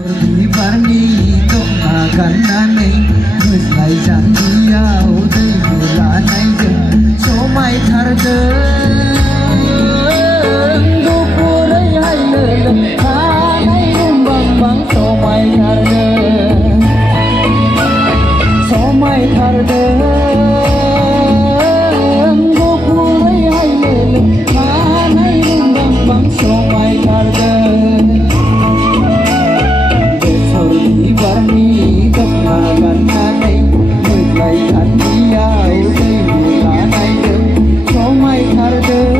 Bibarni dogmagananai Muslai janjiau dei bulanai jeng Somai thardeng Gupurai hai leleng Hanai rumbang bang somai thardeng Somai thardeng Gupurai hai leleng Hanai rumbang bang somai thardeng Bibarni dogmagananai Muslai janjiau dei bulanai jeng Somai thardeng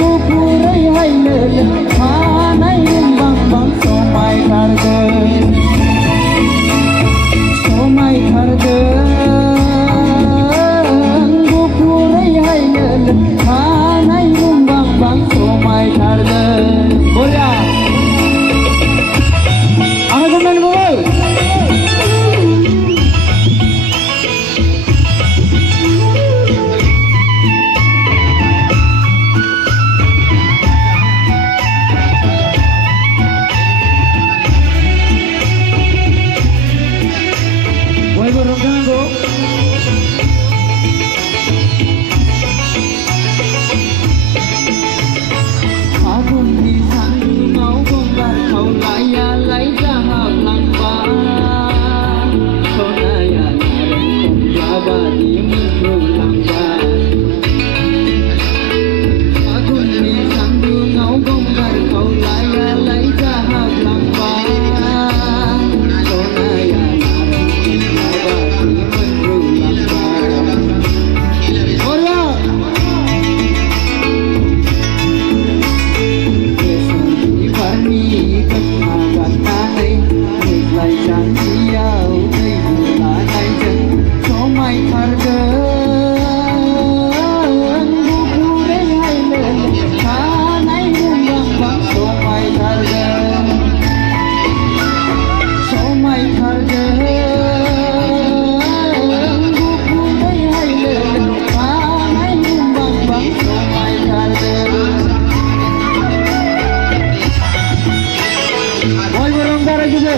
Gupurai hai leleng Hanai rumbang bang somai thardeng Somai thardeng Gupurai hai leleng Hanai rumbang bang somai thardeng Boleh Teman boy. Boy berongkan bu. Aku di sana mau bongkar kau laya laya lang ba sonaya nareng jaga di minggu lang ba aku ni sandu ngau bongkar kau laya laya lang ba sonaya nareng jaga di minggu lang ba Hola Bibarni dogmagananai Muslai janjiau dei bulanai jeng Somai thardeng Gupurai hai leleng Hanai rumbang bang somai thardeng Somai thardeng Gupurai hai leleng Hanai rumbang bang somai thardeng Boy berongkar juga